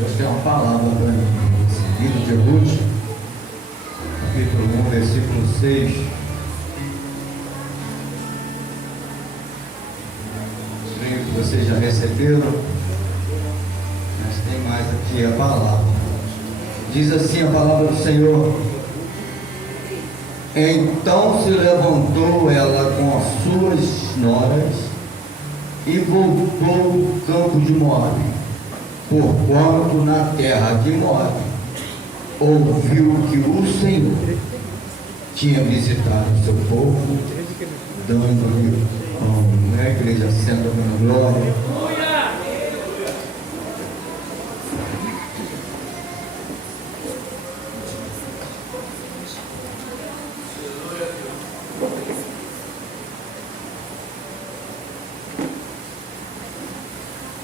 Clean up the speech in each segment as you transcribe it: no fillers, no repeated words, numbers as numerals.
Deus tem uma palavra para mim. Esse livro de Ruth, capítulo 1, versículo 6. Creio que vocês já receberam, mas tem mais aqui a palavra. Diz assim a palavra do Senhor: então se levantou ela com as suas noras e voltou do campo de Moabe, porquanto na terra de Moabe ouviu que o Senhor tinha visitado o seu povo, dando-lhe pão. A igreja senta com glória.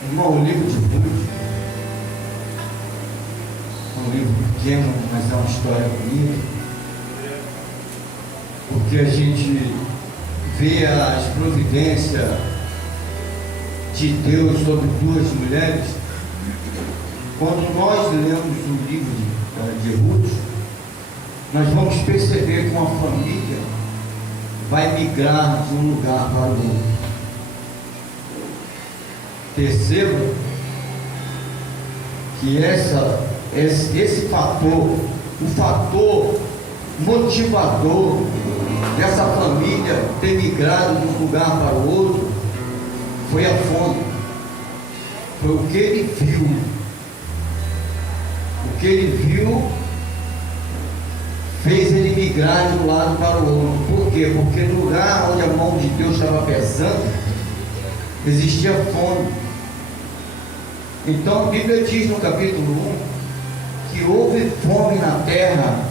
Irmão, o livro de Ruth é um livro pequeno, mas é uma história bonita, porque a gente vê as providências de Deus sobre duas mulheres. Quando nós lemos o livro de Ruth, nós vamos perceber que uma família vai migrar de um lugar para o outro. Perceba que esse fator, o fator motivador dessa família ter migrado de um lugar para o outro, foi a fome. Foi o que ele viu. O que ele viu fez ele migrar de um lado para o outro. Por quê? Porque no lugar onde a mão de Deus estava pesando, existia fome. Então a Bíblia diz no capítulo 1 que houve fome na terra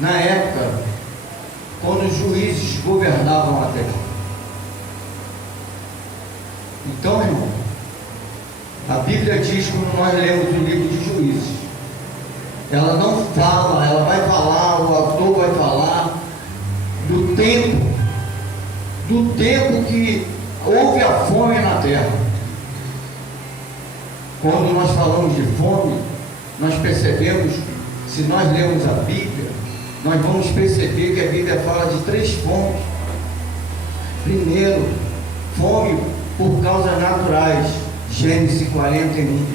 na época quando os juízes governavam a terra. Então, irmão, a Bíblia diz, quando nós lemos o livro de Juízes, ela não fala, ela vai falar, o autor vai falar do tempo que houve a fome na terra. Quando nós falamos de fome, nós percebemos, se nós lemos a Bíblia, nós vamos perceber que a Bíblia fala de três fomes. Primeiro, fome por causas naturais, Gênesis 41.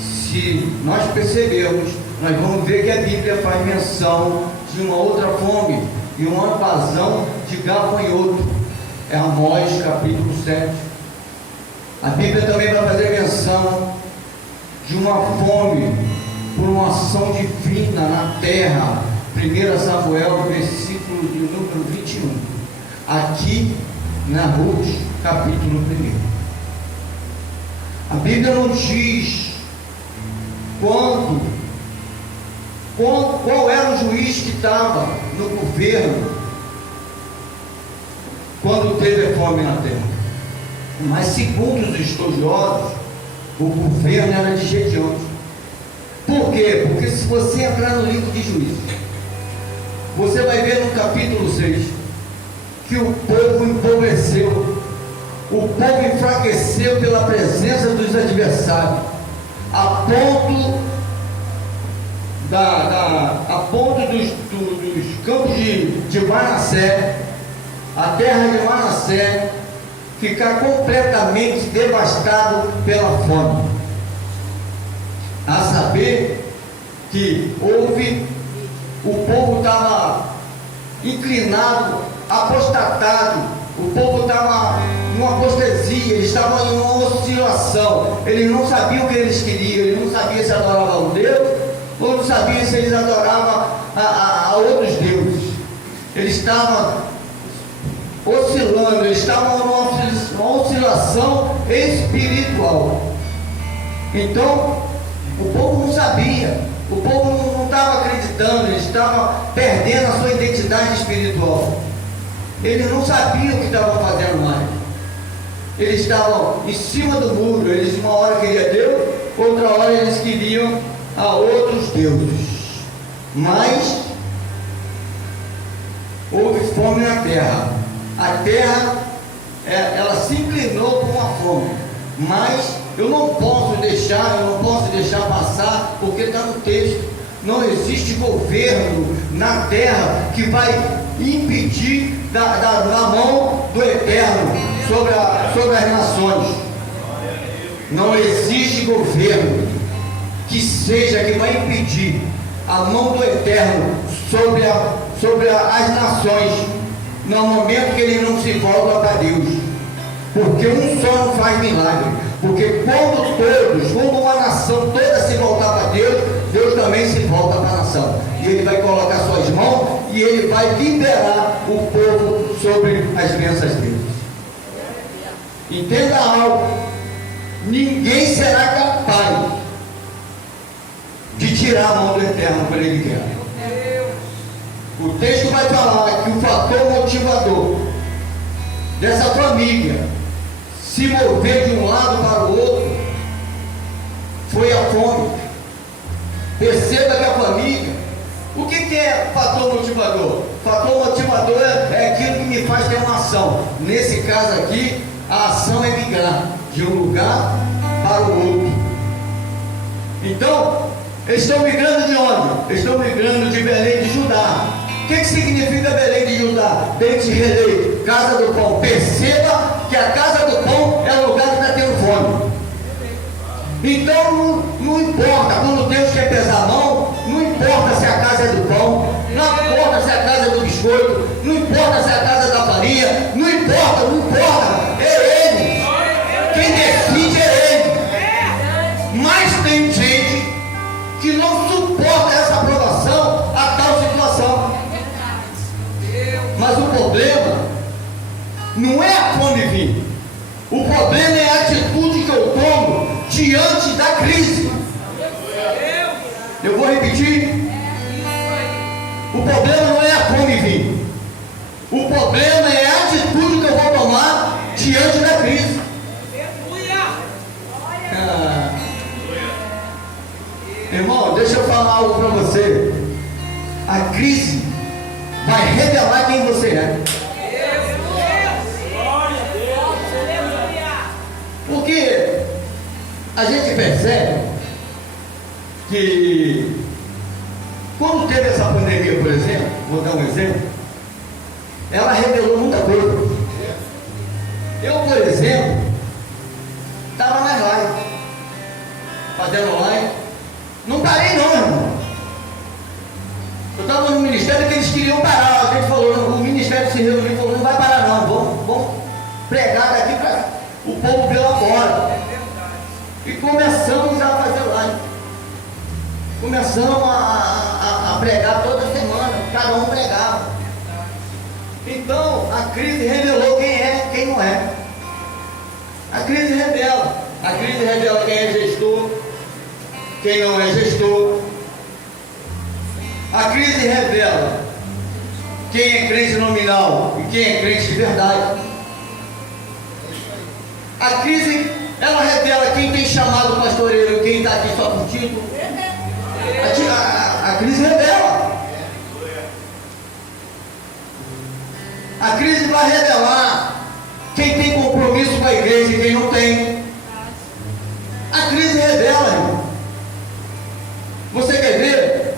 Se nós percebermos, nós vamos ver que a Bíblia faz menção de uma outra fome, e uma invasão de gafanhoto, é Amós capítulo 7. A Bíblia também vai fazer menção de uma fome por uma ação divina na terra, 1 Samuel, versículo de número 21, aqui na Ruth, capítulo 1. A Bíblia não diz qual era o juiz que estava no governo quando teve a fome na terra, mas segundo os estudiosos, o governo era de Gedeão. Por quê? Porque se você entrar no livro de Juízes, você vai ver no capítulo 6 que o povo empobreceu, o povo enfraqueceu pela presença dos adversários, a ponto dos campos de Manassés, a terra de Manassés, ficar completamente devastado pela fome. A saber que o povo estava inclinado, apostatado, o povo estava numa apostasia, eles estavam em uma oscilação, eles não sabiam o que eles queriam, eles não sabiam se adoravam a Deus, ou não sabiam se eles adoravam a outros deuses. Eles estavam oscilando, eles estavam numa oscilação espiritual. Então, o povo não sabia, o povo não estava acreditando, eles estavam perdendo a sua identidade espiritual. Eles não sabiam o que estavam fazendo mais. Eles estavam em cima do muro, eles uma hora queriam Deus, outra hora eles queriam a outros deuses. Mas houve fome na terra. A terra, ela se inclinou por uma fome, mas eu não posso deixar passar, porque está no texto. Não existe governo na terra que vai impedir da mão do Eterno sobre as nações. Não existe governo que vai impedir a mão do Eterno sobre as nações, no momento que ele não se volta para Deus. Porque um só não faz milagre. Porque quando uma nação toda se voltar para Deus, Deus também se volta para a nação. E ele vai colocar suas mãos e ele vai liberar o povo sobre as bênçãos dele. Entenda algo: ninguém será capaz de tirar a mão do Eterno quando ele quer. O texto vai falar que o fator motivador dessa família se mover de um lado para o outro foi a fome. Perceba que a família, o que é fator motivador? Fator motivador é aquilo que me faz ter uma ação. Nesse caso aqui, a ação é migrar de um lugar para o outro. Então, eles estão migrando de onde? Eles estão migrando de Belém de Judá. O que significa Belém de Judá? Beit Relei, casa do pão. Perceba que a casa do pão é o lugar que está tendo fome. Então não importa, quando Deus quer pesar a mão, não importa se a casa é do pão, não importa se a casa é do biscoito, não importa se a casa é da farinha, não importa, é Ele. Quem decide é Ele. Mas tem gente que não suporta essa aprovação, a tal situação. Mas o problema não é a fome vir. O problema é a atitude que eu tomo diante da crise. Eu vou repetir. O problema não é a fome vir. O problema é a atitude que eu vou tomar diante da crise. Irmão, deixa eu falar algo para você. A crise vai revelar quem você é. Porque a gente percebe que quando teve essa pandemia, por exemplo, vou dar um exemplo, ela revelou muita coisa. Eu, por exemplo, estava nas lives, fazendo live, não parei não, irmão. Eu estava no ministério que eles queriam parar. A gente falou, o ministério se reuniu e falou, não vai parar não, vamos pregar daqui para o povo ver lá fora. E começamos a fazer live. Começamos a pregar toda semana, cada um pregava. Então a crise revelou quem é, quem não é. A crise revela quem é gestor, quem não é gestor. A crise revela quem é crente nominal e quem é crente de verdade. A crise, ela revela quem tem chamado pastoreiro e quem está aqui só por título. A crise revela. A crise vai revelar quem tem compromisso com a igreja e quem não tem. A crise revela, irmão. Você quer ver?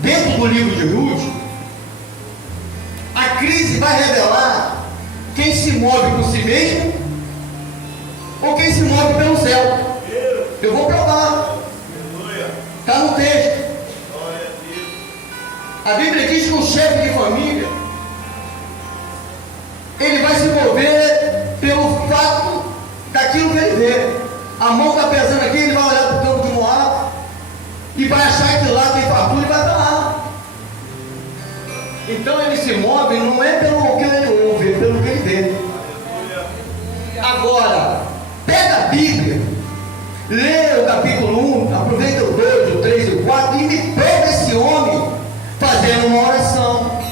Dentro do livro de Ruth, a crise vai revelar quem se move por si mesmo ou quem se move pelo céu. Eu vou provar. Está no texto. A Bíblia diz que o chefe de família, ele vai se mover pelo fato daquilo que ele vê. A mão está pesando aqui, ele vai olhar para o campo de Moab e vai achar que lá tem fartura e vai para lá. Então ele se move não é pelo que ele ouve, é pelo que ele vê. Agora, pega a Bíblia, lê o capítulo 1, aproveita o 2, o 3 e o 4 e me pega esse homem fazendo uma oração,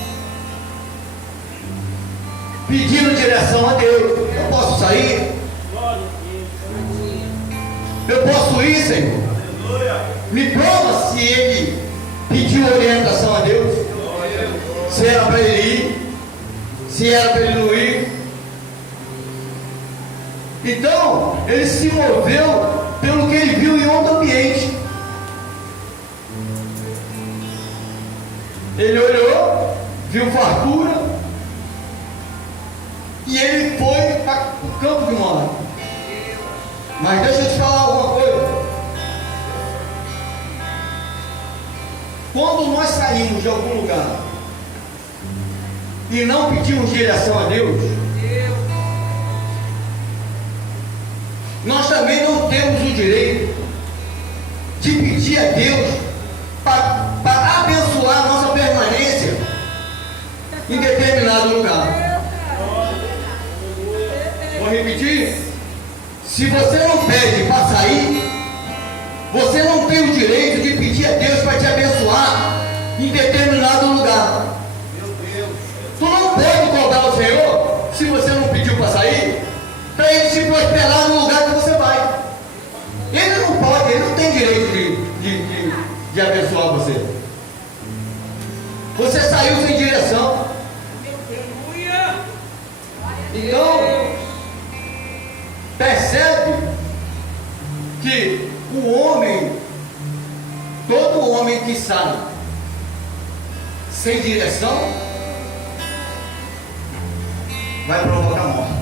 pedindo direção a Deus. Eu posso sair? Eu posso ir, Senhor? Me prova se ele pediu orientação a Deus, se era para ele ir, se era para ele não ir. Então, ele se moveu pelo que ele viu em outro ambiente. Ele olhou, viu fartura, e ele foi para o campo de Moab. Mas deixa eu te falar alguma coisa. Quando nós saímos de algum lugar e não pedimos direção a Deus, nós também não temos o direito de pedir a Deus para abençoar a nossa permanência em determinado lugar. Vou repetir. Se você não pede para sair, você não tem o direito de pedir a Deus para te abençoar em determinado lugar. Tu não pode cobrar ao Senhor, se você não pediu para sair, para Ele te prosperar no lugar que você vai. Ele não pode, Ele não tem direito de abençoar você. Você saiu sem direção. Então, percebe que o homem, todo homem que sai sem direção, vai provocar morte.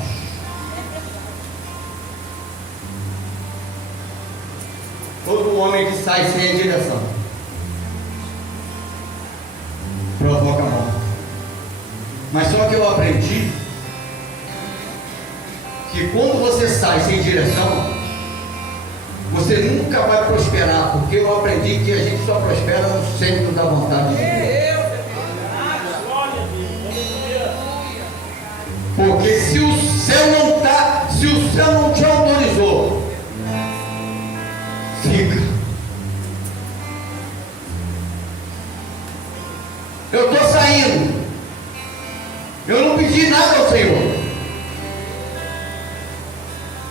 Todo homem que sai sem direção provoca morte. Mas só que eu aprendi que quando você sai sem direção, você nunca vai prosperar, porque eu aprendi que a gente só prospera no centro da vontade de Deus. Porque se o céu não te autorizou, fica. Eu estou saindo, eu não pedi nada ao Senhor,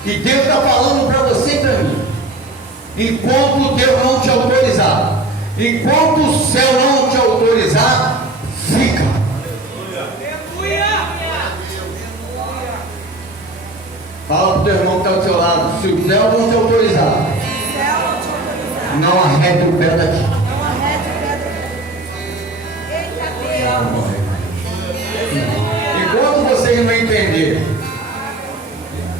e Deus está falando para você e para mim. Enquanto Deus não te autorizar, enquanto o céu não te autorizar, fica. Fala para o teu irmão que está do seu lado: se o céu não te autorizar, não arrete o pé daqui. Enquanto vocês não entenderem,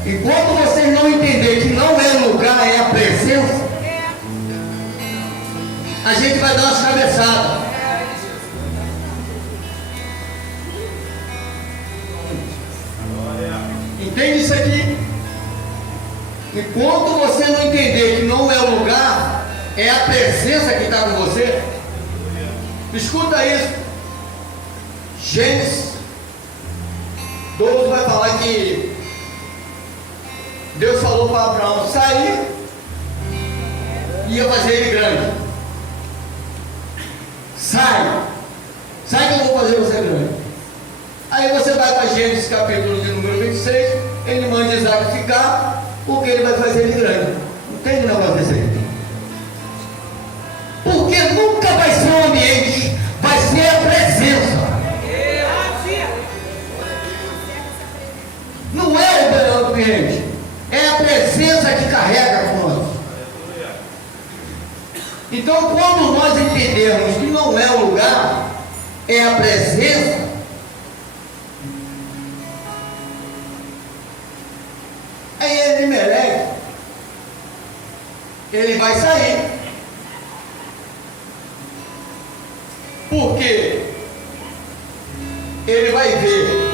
enquanto vocês não entenderem que não é lugar, é a presença, a gente vai dar umas cabeçadas. Entende isso aqui? Enquanto você não entender que não é o lugar, é a presença que está com você. Escuta isso. Gênesis 12 vai falar que Deus falou para Abraão sair e ia fazer ele grande. Sai que eu vou fazer você grande. Aí você vai para Gênesis capítulo de número 26, ele manda Isaac ficar, porque ele vai fazer ele grande. Entende o negócio desse aí? Porque nunca vai ser o ambiente, vai ser a presença. Não é o ambiente, é a presença que carrega com nós. Então, quando nós entendermos que não é o lugar, é a presença, aí Elimelec, ele vai sair. Porque ele vai ver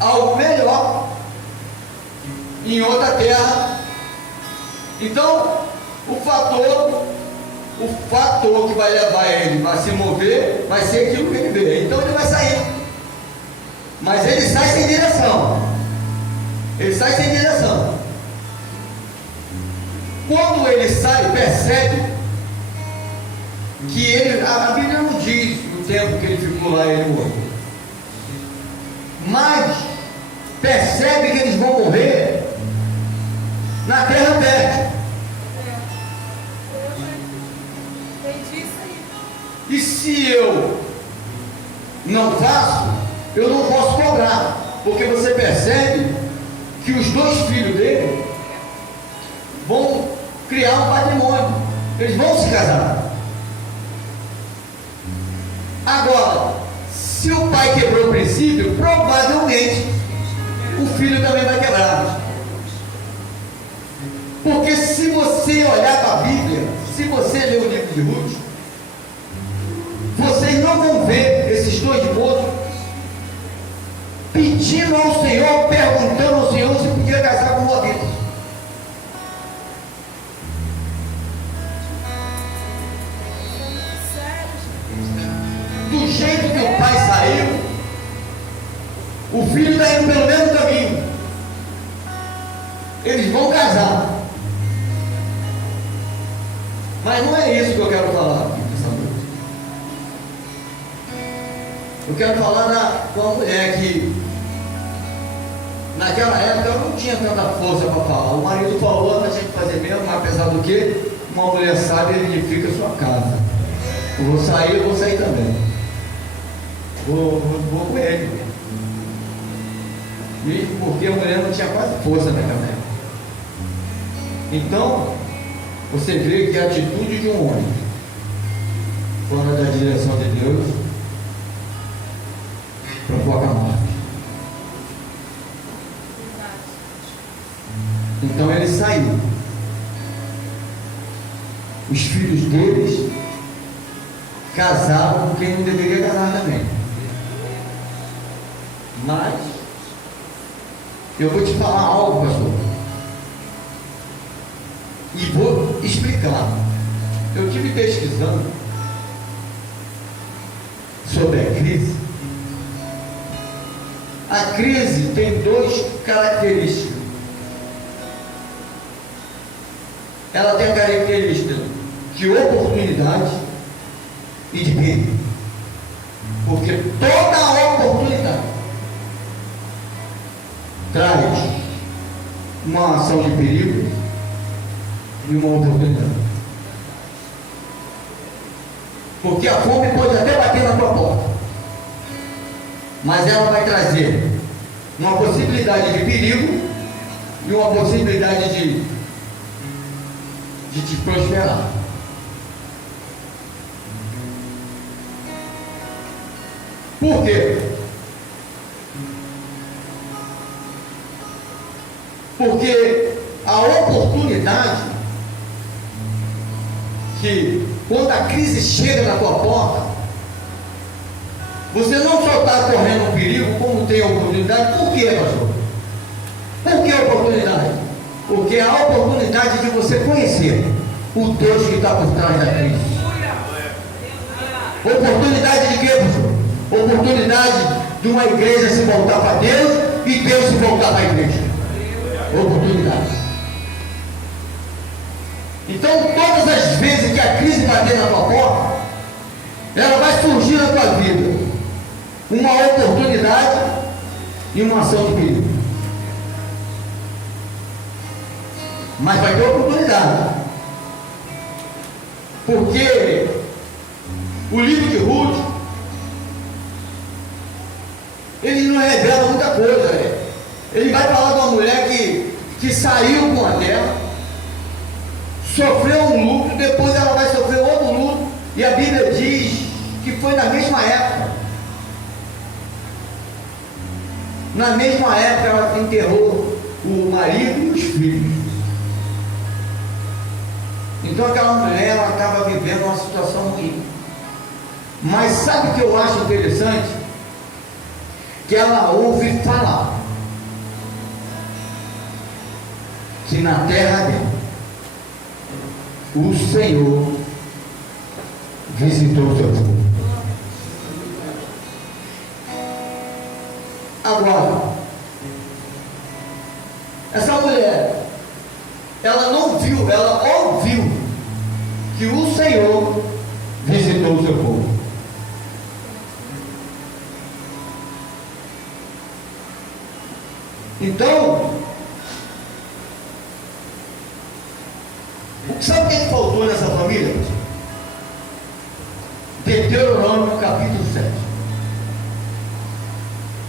algo melhor em outra terra. Então, o fator que vai levar ele a se mover vai ser aquilo que ele vê. Então ele vai sair. Mas ele sai sem direção. Ele sai sem direção. Quando ele sai, percebe que ele, a Bíblia não diz o tempo que ele ficou lá, ele morreu. Mas percebe que eles vão morrer na terra fértil. E se eu não faço, eu não posso cobrar, porque você percebe que os dois filhos dele vão criar um patrimônio, eles vão se casar. Agora, se o pai quebrou o princípio, provavelmente o filho também vai quebrar. Porque se você olhar para a Bíblia, se você ler o livro de Ruth, vocês não vão ver esses dois moços pedindo ao Senhor, perguntando ao Senhor se podia casar com Moabita. Do jeito que o pai saiu, o filho está indo pelo mesmo caminho. Eles vão casar. Mas não é isso que eu quero falar aqui nessa noite. Eu quero falar com uma mulher que naquela época eu não tinha tanta força para falar. O marido falou, a gente fazer mesmo, mas apesar do que uma mulher sábia edifica a sua casa. Eu vou sair também. Vou com ele. Mesmo porque a mulher não tinha quase força naquela época. Então, você vê que a atitude de um homem fora da direção de Deus provoca a morte. Então ele saiu. Os filhos deles casaram com quem não deveria casar também. Mas eu vou te falar algo, pastor, e vou explicar. Eu estive pesquisando sobre a crise. A crise tem duas características. Ela tem a característica de oportunidade e de perigo. Porque toda oportunidade traz uma ação de perigo e uma oportunidade. Porque a fome pode até bater na tua porta, mas ela vai trazer uma possibilidade de perigo e uma possibilidade de te prosperar. Por quê? Porque a oportunidade que quando a crise chega na tua porta, você não só está correndo um perigo, como tem a oportunidade. Por quê, pastor? Por que a oportunidade? Porque é a oportunidade de você conhecer o Deus que está por trás da crise. Oportunidade de quê, pastor? Oportunidade de uma igreja se voltar para Deus e Deus se voltar para a igreja. Oportunidade. Então, todas as vezes que a crise bater na tua porta, ela vai surgir na tua vida uma oportunidade e uma ação de perigo. Mas vai ter oportunidade. Porque o livro de Ruth, ele não revela muita coisa, né? Ele vai falar de uma mulher que saiu com a terra, sofreu um luto, depois ela vai sofrer outro luto, e a Bíblia diz que foi na mesma época. Na mesma época ela enterrou o marido e os filhos. Então aquela mulher, ela estava vivendo uma situação ruim. Mas sabe o que eu acho interessante? Que ela ouve falar que na terra dela o Senhor visitou o seu povo. Agora, essa mulher, ela não viu, ela ouviu que o Senhor visitou o seu povo. Então, sabe o que faltou nessa família? Deuteronômio capítulo 7.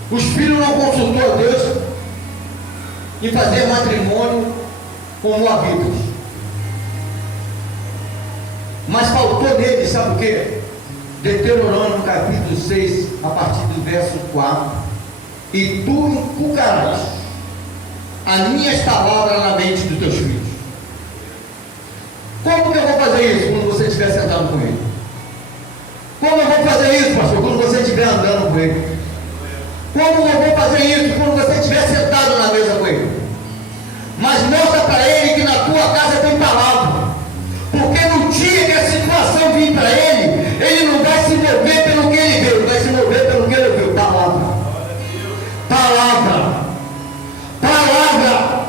Os filhos não consultou a Deus. em fazer matrimônio com moabitas. Mas faltou nele, sabe o quê? Deuteronômio capítulo 6, a partir do verso 4. E tu inculcarás as minhas palavras na mente dos teus filhos. Como que eu vou fazer isso quando você estiver sentado com ele? Como eu vou fazer isso, pastor, quando você estiver andando com ele? Como eu vou fazer isso quando você estiver sentado na mesa com ele? Mas mostra para ele que na tua casa tem palavra. Porque no dia que a situação vir para ele, ele não vai se mover pelo que ele vê, ele vai se mover pelo que ele viu. Palavra. Palavra. Palavra.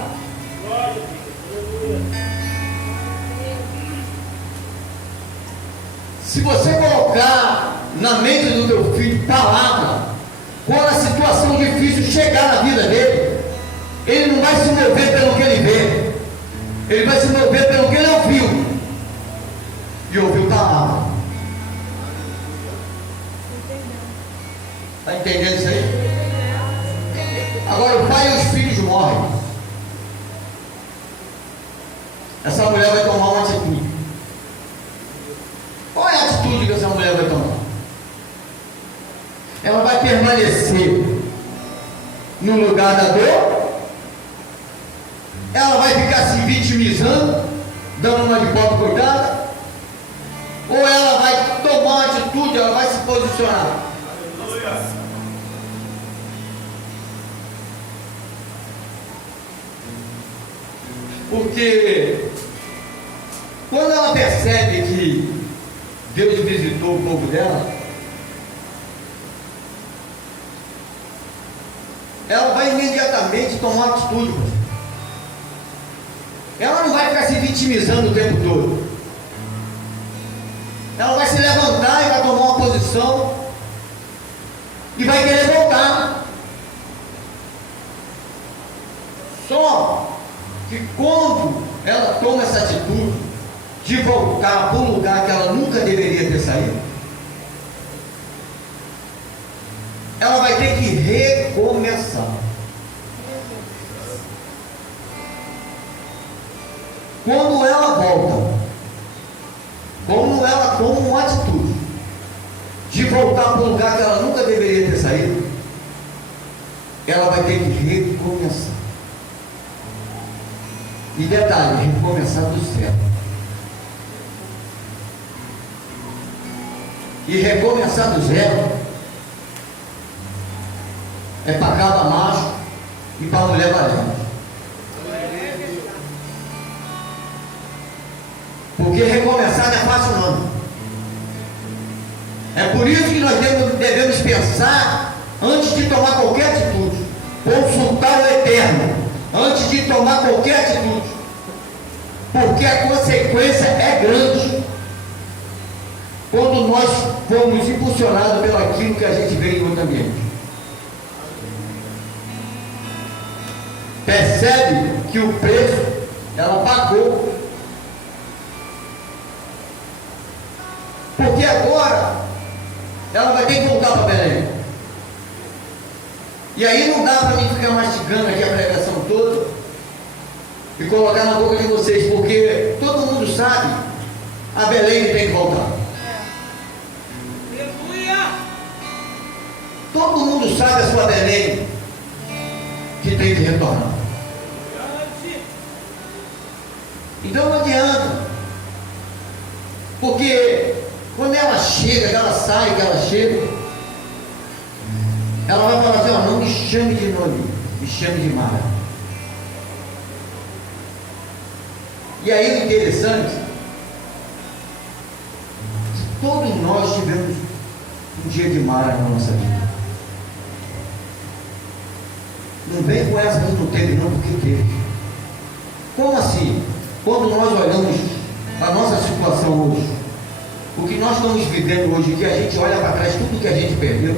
Se você colocar na mente do teu filho palavra, quando a situação difícil chegar na vida dele, ele não vai se mover pelo que ele vê, ele vai se mover pelo que ele ouviu. E ouviu palavra. Está entendendo isso aí? Agora o pai e os filhos morrem. Essa mulher vai tomar uma atitude. Qual é a atitude que essa mulher vai tomar? Ela vai permanecer no lugar da dor? Ela vai ficar se vitimizando, dando uma de pobre coitada? Ou ela vai tomar uma atitude, ela vai se posicionar? Porque quando ela percebe que Deus visitou o povo dela, ela vai imediatamente tomar atitude. Ela não vai ficar se vitimizando o tempo todo. Ela vai se levantar e vai tomar uma posição e vai querer voltar. Só que quando ela toma essa atitude de voltar para um lugar que ela nunca deveria ter saído, ela vai ter que recomeçar. Quando ela volta, como ela toma uma atitude de voltar para um lugar que ela nunca deveria ter saído, ela vai ter que recomeçar. E detalhe, recomeçar do zero. E recomeçar do zero é para cada macho e para a mulher valente. Porque recomeçar não é fácil não. É por isso que nós devemos pensar antes de tomar qualquer atitude. Consultar o Eterno antes de tomar qualquer atitude. Porque a consequência é grande quando nós fomos impulsionados pelo aquilo que a gente vê em outro ambiente. Percebe que o preço ela pagou. Porque agora ela vai ter que voltar para Belém. E aí não dá para mim ficar mastigando aqui a pregação toda e colocar na boca de vocês, porque todo mundo sabe a Belém tem que voltar. Todo mundo sabe a sua Belém que tem que retornar. Então não adianta, porque quando ela chega, que ela sai, que ela chega, ela vai falar assim: ó, não me chame de nome, me chame de Mara. E aí o interessante, todos nós tivemos um dia de Mara na nossa vida. Não vem com essa que não teve não, porque teve. Como assim? Quando nós olhamos a nossa situação hoje, o que nós estamos vivendo hoje, que a gente olha para trás, tudo que a gente perdeu,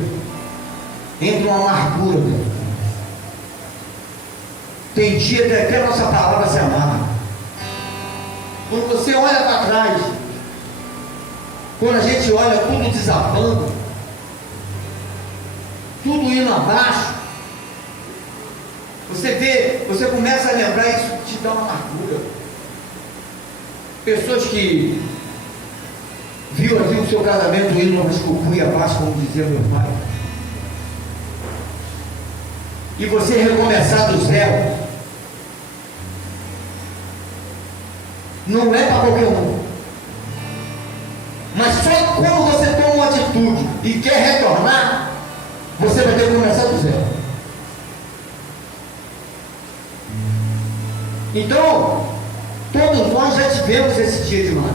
entra uma amargura dentro. Tem dia que até a nossa palavra se amarga. Quando você olha para trás, quando a gente olha tudo desabando, tudo indo abaixo, você você começa a lembrar, isso te dá uma amargura. Pessoas que viu aqui o seu casamento indo uma escultura abaixo, como dizia meu pai, e você recomeçar do zero, não é para qualquer um. Mas só quando você toma uma atitude e quer retornar, você vai ter que começar do zero. Então, todos nós já tivemos esse dia de mar.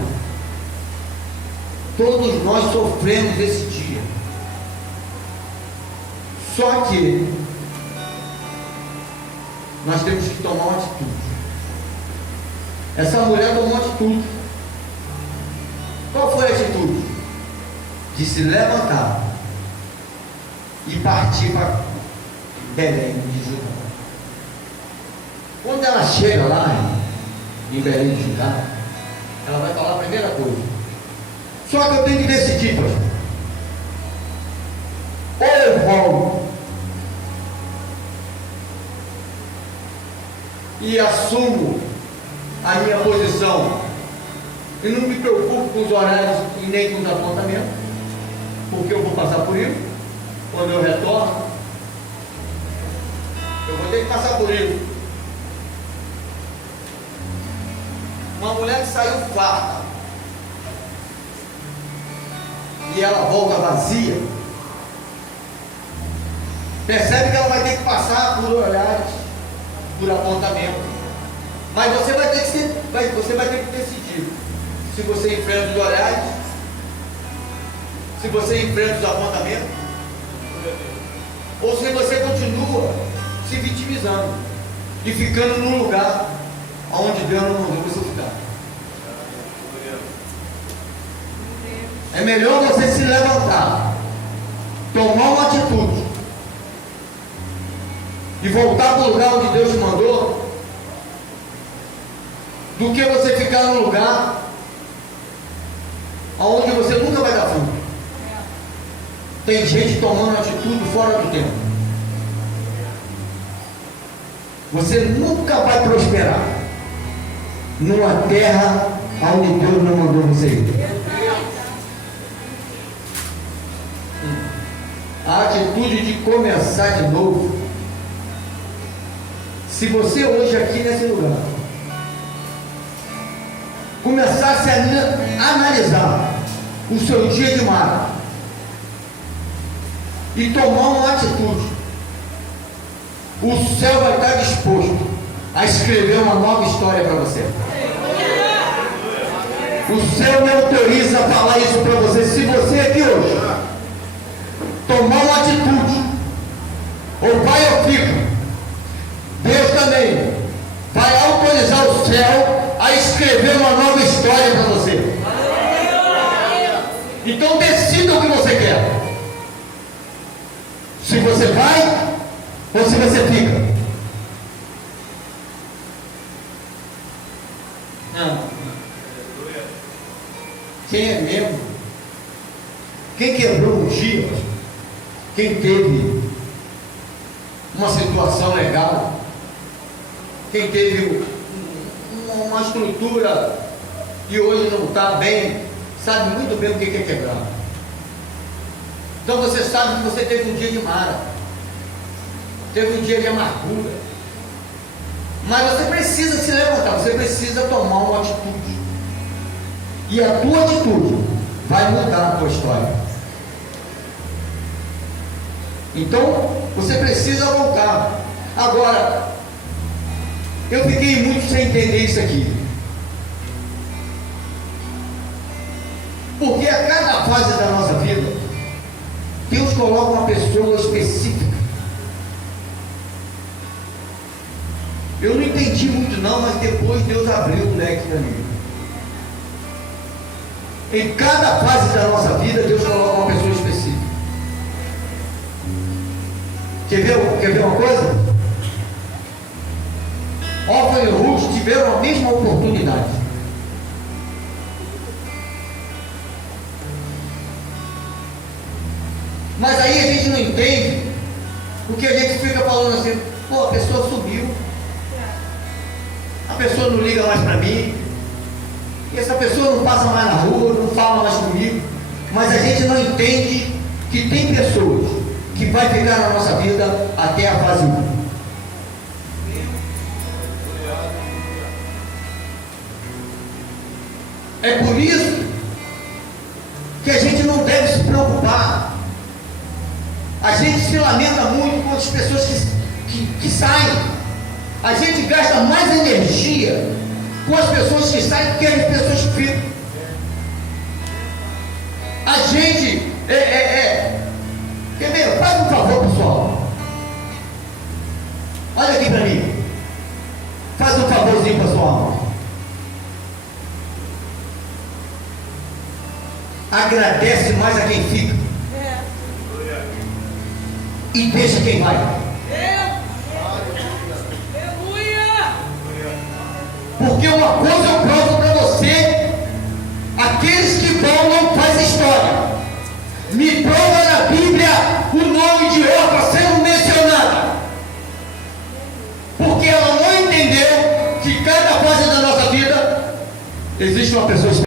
Todos nós sofremos esse dia. Só que nós temos que tomar uma atitude. Essa mulher tomou uma atitude. Qual foi a atitude? De se levantar e partir para Belém de Judá. Quando ela chega lá em Belém de Judá, ela vai falar a primeira coisa. Só que eu tenho que decidir, pastor. Ou eu volto e assumo a minha posição e não me preocupo com os horários e nem com os apontamentos, porque eu vou passar por isso. Quando eu retorno, eu vou ter que passar por isso. Uma mulher que saiu farta e ela volta vazia, percebe que ela vai ter que passar por horários, por apontamento. Mas você vai ter que decidir se você enfrenta os horários, se você enfrenta os apontamentos, ou se você continua se vitimizando e ficando num lugar onde Deus não mandou você ficar. É melhor você se levantar, tomar uma atitude e voltar para o lugar onde Deus te mandou, do que você ficar num lugar onde você nunca vai dar fruto. Tem gente tomando atitude fora do tempo. Você nunca vai prosperar numa terra onde Deus não mandou você ir. A atitude de começar de novo. Se você hoje aqui nesse lugar começasse a analisar o seu dia de mar e tomar uma atitude, o céu vai estar disposto a escrever uma nova história para você. O céu me autoriza a falar isso para você. Se você aqui hoje tomar uma atitude, ou vai ou fica, Deus também vai autorizar o céu a escrever uma nova história para você. Então decida o que você quer. Se você vai ou se você fica. Quem é mesmo? Quem quebrou um dia? Quem teve uma situação legal? Quem teve uma estrutura e hoje não está bem, sabe muito bem o que é quebrar. Então você sabe que você teve um dia de mara, teve um dia de amargura, mas você precisa se levantar, você precisa tomar uma atitude, e a tua atitude vai mudar a tua história. Então você precisa voltar. Agora, eu fiquei muito sem entender isso aqui, porque a cada fase da nossa vida Deus coloca uma pessoa específica. Eu não entendi muito não, mas depois Deus abriu o leque para mim. Em cada fase da nossa vida Deus coloca uma pessoa específica. Quer ver uma coisa? Orfa e Ruth tiveram a mesma oportunidade. Mas aí a gente não entende, porque a gente fica falando assim, pô, a pessoa subiu, pessoa não liga mais para mim, essa pessoa não passa mais na rua, não fala mais comigo, mas a gente não entende que tem pessoas que vai ficar na nossa vida até a fase 1. É por isso que a gente não deve se preocupar. A gente se lamenta muito com as pessoas que saem. A gente gasta mais energia com as pessoas que saem do que as pessoas que ficam. A gente quer ver? Faz um favor, pessoal. Olha aqui para mim. Faz um favorzinho para sua alma. Agradece mais a quem fica. E deixa quem vai. Porque uma coisa eu provo para você: aqueles que vão não fazem história. Me prova na Bíblia o nome de outra sendo mencionada. Porque ela não entendeu que cada fase da nossa vida existe uma pessoa